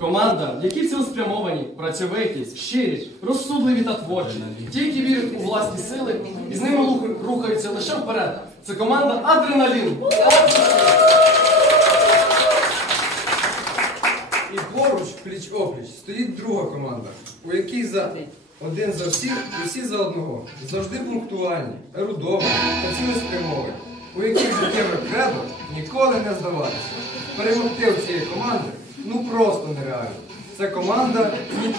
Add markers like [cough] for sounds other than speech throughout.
Команда, які цілеспрямовані, працьовиті, щирі, розсудливі та творчі, ті, які вірять у власні сили і з ними рухаються лише вперед. Це команда Адреналін. І поруч, пліч опліч, стоїть друга команда, у якій за один за всіх і всі за одного. Завжди пунктуальні, ерудовані та цілеспрямовані, у яких життєве кредо ніколи не здаватися. Перемогти у цієї команди ну просто нереально. Це команда «Ні.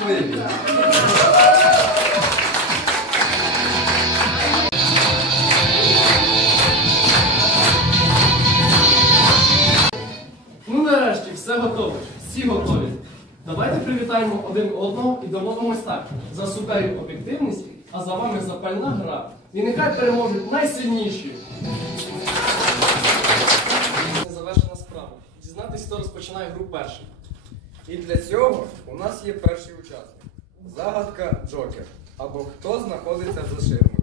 Ну нарешті, все готове. Всі готові. Давайте привітаємо один одного і домовимось так. За суперів об'єктивність, а за вами запальна гра. І нехай переможуть найсильніші. Незавершена справа. Дізнатись, хто розпочинає гру першим. І для цього у нас є перший учасник. Загадка Джокер. Або хто знаходиться за ширмою.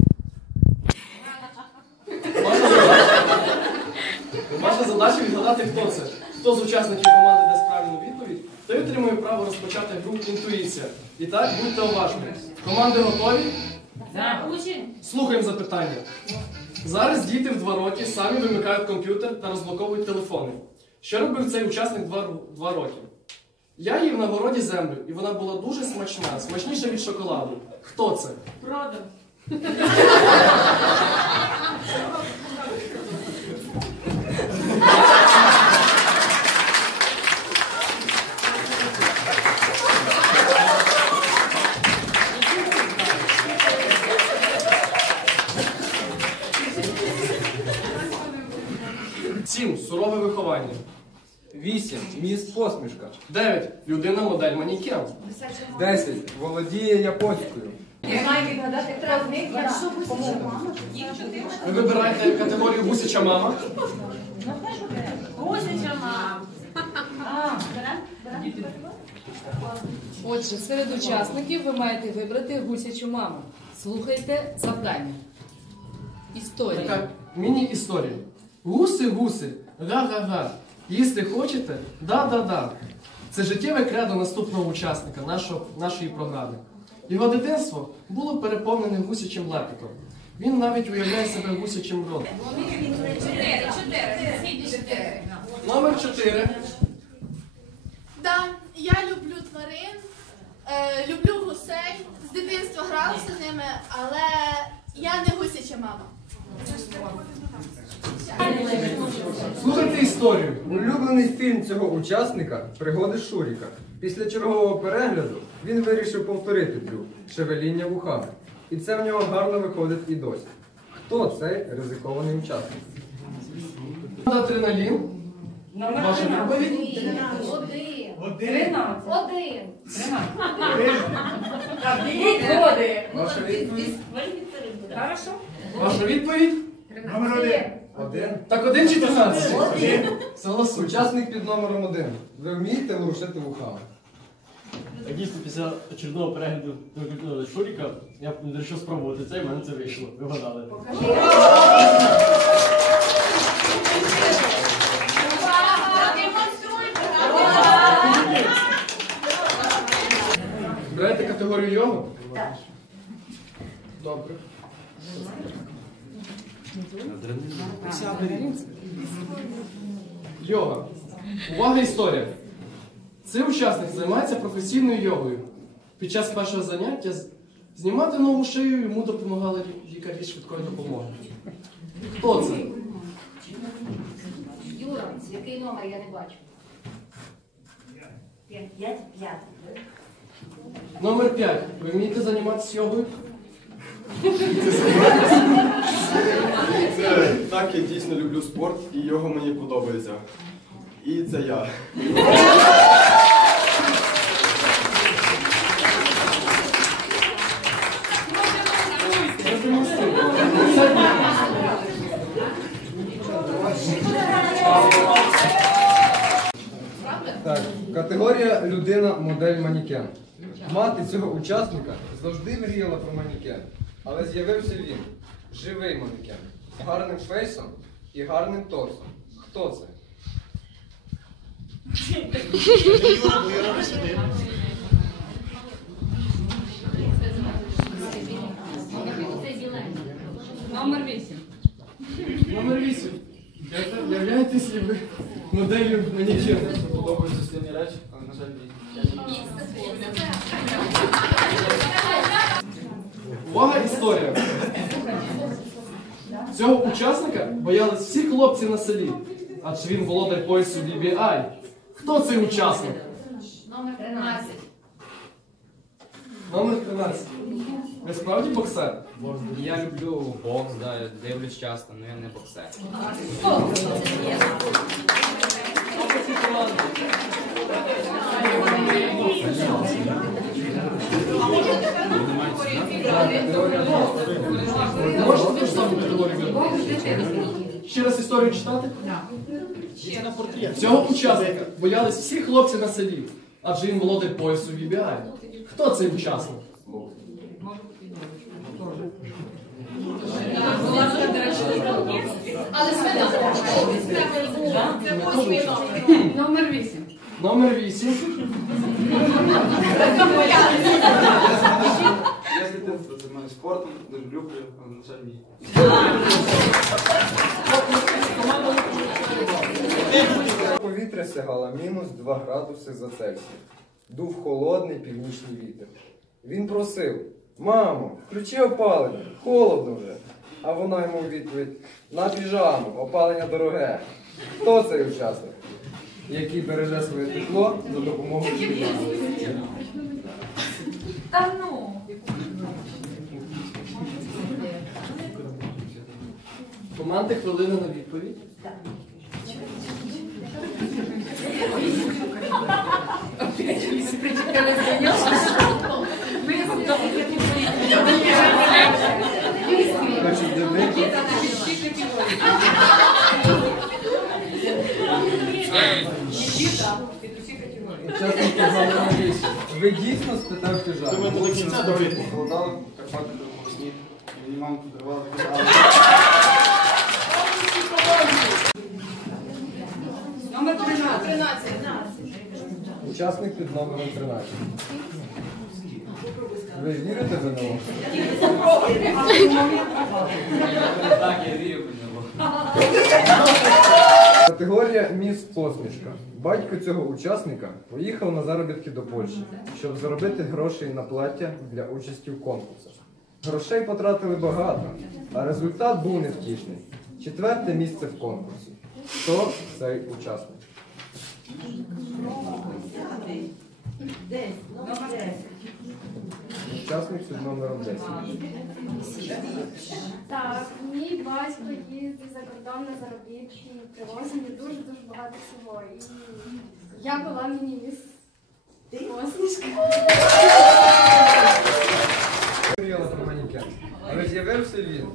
Ваша задача, ваша відгадати, хто це. Хто з учасників команди дасть правильну відповідь, той отримує право розпочати гру інтуїція. І так, будьте уважні. Команди готові? Слухаємо запитання. Зараз діти в два роки самі вимикають комп'ютер та розблоковують телефони. Що робив цей учасник два, два роки? Я їв на городі землю, і вона була дуже смачна, смачніша від шоколаду. Хто це? Продав. Сім. Сурове виховання. 8. Міст посмішка. 9. Людина модель манікен. 10. Володіє японською. Ви вибираєте категорію гусяча мама. Гусяча мама. Отже, серед учасників ви маєте вибрати гусячу маму. Слухайте завдання. Історія. Така міні-історія. Гуси, гуси, га-га-га. Їсти хочете? Да-да-да. Це життєве кредо наступного учасника нашого, нашої програми. Його дитинство було переповнене гусячим лепетом. Він навіть уявляє себе гусячим родом. Номер 4. Да, я люблю тварин, е, люблю гусей. З дитинства гралася з ними, але я не гусяча мама. Слухайте історію. Улюблений фільм цього учасника Пригоди Шуріка. Після чергового перегляду він вирішив повторити трюк шевеління вухами. І це в нього гарно виходить і досі. Хто цей ризикований учасник? Адреналін. Ваша відповідь? Один. Один. Так, діліть води. Ваша відповідь? Хорошо. Ваша відповідь? Номер Один. Так один чи 13? Один. Согласуй. Учасник під номером один. Ви вмієте ворушити вухами? Дійсно, після очередного перегляду до Шуріка я вирішив спробувати це, і в мене це вийшло. Ви вгадали. Берете категорію йогу? Так. Добре. Йога. Увага історія. Цей учасник займається професійною йогою. Під час першого заняття знімати нову шию йому допомагали лікарі швидкої допомоги. Хто це? Юра, який номер я не бачу. П'ять, п'ять. Номер 5. Ви вмієте займатися йогою? Це так, я дійсно люблю спорт і його мені подобається. І це я. Так, категорія людина модель манікен. Мати цього учасника завжди мріяла про манікен, але з'явився він живий манікен з гарним фейсом і гарним торсом. Хто це? Номер 8. Номер 8. Являєтесь ли ви моделлю манікену? Подобаються сильні речі, але, на жаль, ні. Увага, історія. Цього учасника боялись всі хлопці на селі, адже він володар поясу BBI. Хто цей учасник? Номер 13. Номер 13. Ви справді боксер? Я люблю бокс, да, я дивлюсь часто, але я не боксер. Можете? Ще раз історію читати? Цього учасника боялись всі хлопці на селі, адже він володар поясу BBI. Хто цей учасник? Але восьмий номер. 8. Номер 8. Я з дитинства займаюся спортом, дуже люблю, але, на жаль, ні. Повітря сягало мінус 2 градуси за Цельсієм. Дув холодний північний вітер. Він просив: Мамо, включи опалення, холодно вже. А вона йому у відповідь: на піжаму, опалення дороге. Хто цей учасник, який береже своє тепло за допомогою піжами? Та ну. Команди хвилина на відповідь. Значить, дивник. Учасник під номером 8. Ви дійсно спитав піжаму? До кінця добити. Похолодало, Карпати до сніг. Мені мама подарувала піжаму. Номер 13. 13. Учасник під номером 13. Ви вірите в НЛО? Так, я вірю в нього. [laughs] Категорія Міс Посмішка. Батько цього учасника поїхав на заробітки до Польщі, щоб заробити грошей на плаття для участі в конкурсах. Грошей потратили багато, а результат був невтішний. Четверте місце в конкурсі. Хто цей учасник? Учасник під номером 10. Так, мій батько їздив за кордон на заробітки, привозив мені дуже-дуже багато всього. І я була міні-міс посмішка. Мріяла про манекен. Але з'явився він.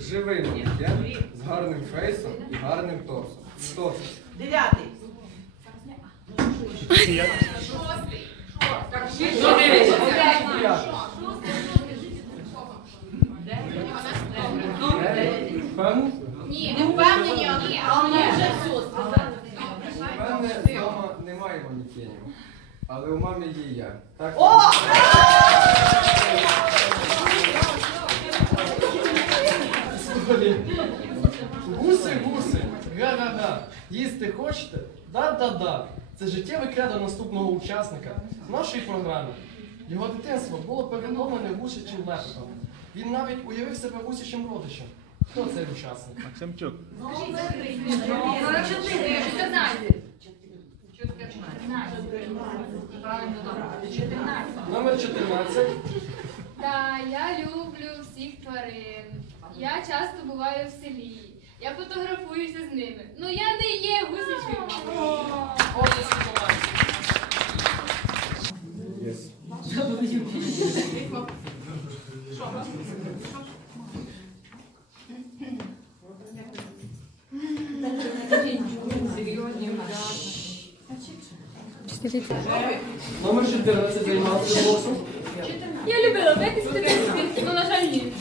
Живий манекен з гарним фейсом і гарним торсом. Хто це? Впевнений? Ні, не впевнені, але ми вже тут. У мене вдома немає манекенів, але у мами є я. Так? Гуси, гуси, га-га-га. Їсти хочете? Да-да-да. Це життєве кредо наступного учасника нашої програми. Його дитинство було переломлене гусячим лепетом. Він навіть уявив себе гусячим родичем. Хто цей учасник? Номер 4. 14. Правильно, добре. 14. Номер 14. Та я люблю всіх тварин. Я часто буваю в селі. Я фотографуюся з ними. Ну я не є гусячою Номер 14 займався боксом. Я любила битись дитинстві, ну на жаль ні.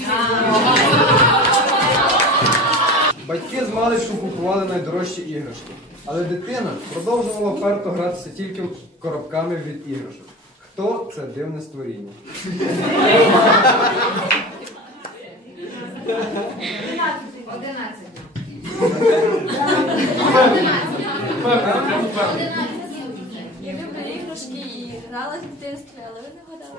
Батьки з маличку купували найдорожчі іграшки. Але дитина продовжувала вперто гратися тільки коробками від іграшок. Хто це дивне створіння? Одинадцять. Я люблю іграшки грала в дитинстві, але ви не гадали.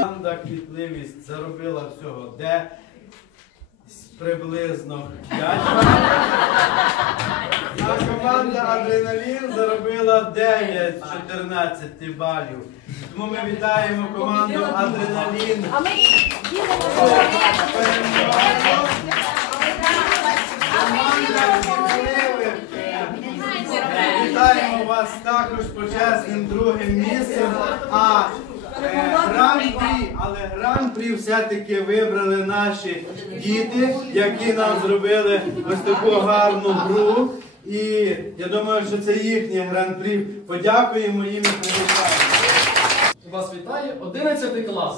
Команда квітливість заробила всього де приблизно 5 А команда адреналін заробила 9-14 балів. Тому ми вітаємо команду адреналін. А ми їдемо Вітаємо вас також почесним другим місцем. А е, гран-прі, але гран-прі все-таки вибрали наші діти, які нам зробили ось таку гарну гру. І я думаю, що це їхнє гран-прі. Подякуємо їм і привітаємо. Вас вітає 11 клас.